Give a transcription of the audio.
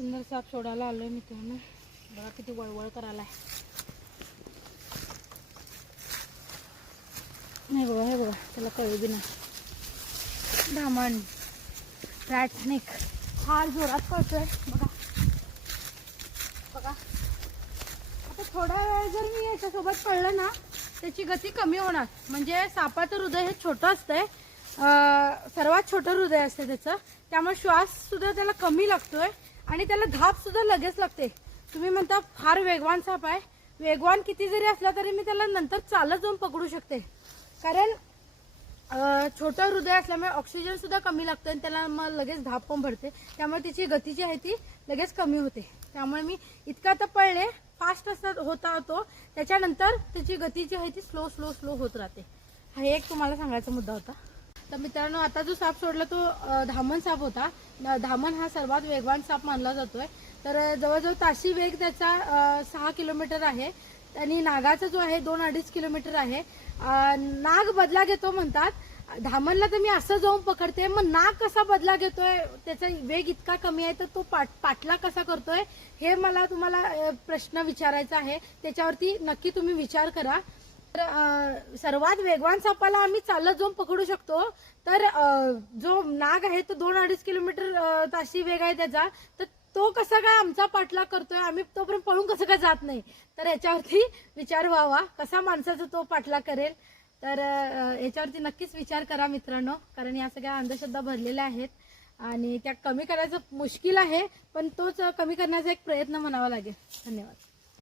सुंदर साप सोडायला आलोय मित्रांनो. बघा किती वळवळ करायला आहे. नाही बघा, हे बघा, त्याला कळू बी नाही. धामण रॅट स्नेक फार जोरात पळतोय बघा बघा. आता थोडा वेळ जर मी याच्यासोबत पळलं ना त्याची गती कमी होणार. म्हणजे सापाचं हृदय हे छोटं असतंय, सर्वात छोटं हृदय असते त्याचं, त्यामुळे श्वास सुद्धा त्याला कमी लागतोय आणि त्याला धाप सुद्धा लगेच लागते. तुम्ही म्हणता फार वेगवान साप आहे. वेगवान किती जरी असला तरी मी त्याला नंतर चालत जाऊन पकडू शकते, कारण छोटं हृदय असल्यामुळे ऑक्सिजन सुद्धा कमी लागतं आणि त्याला मग लगेच धाप पण भरते. त्यामुळे त्याची गती जी आहे ती लगेच कमी होते. त्यामुळे मी इतका तर पळले, फास्ट असत होता तो, त्याच्यानंतर त्याची गती जी आहे ती स्लो स्लो स्लो होत राहते. हा एक तुम्हाला सांगायचा मुद्दा होता. तर मित्रांनो, आता जो साप सोडला तो धामण साप होता. धामण हा सर्वात वेगवान साप मानला जातोय. तर जवळजवळ ताशी वेग त्याचा 6 किलोमीटर आहे आणि नागाचा जो आहे 2-2.5 किलोमीटर आहे. नाग बदला घेतो म्हणतात. धामणला तर मी असं जाऊन पकडते, मग नाग कसा बदला घेतोय, त्याचा वेग इतका कमी आहे तर तो पाठला कसा करतोय, हे मला तुम्हाला प्रश्न विचारायचा आहे. त्याच्यावरती नक्की तुम्ही विचार करा. तर सर्वात वेगवान सापाला आम्ही चालत जाऊन पकडू शकतो, तर जो नाग आहे तो 2-2.5 किलोमीटर ताशी वेग आहे त्याचा, तर तो कसा काय आमचा पाठलाग करतोय, आम्ही तोपर्यंत पळून कसं काय जात नाही. तर याच्यावरती विचार व्हावा, कसा माणसाचा तो पाठलाग करेल. तर याच्यावरती नक्कीच विचार करा मित्रांनो, कारण या सगळ्या अंधश्रद्धा भरलेल्या आहेत आणि त्या कमी करायचं मुश्किल आहे, पण तोच कमी करण्याचा एक प्रयत्न म्हणावा लागेल. धन्यवाद.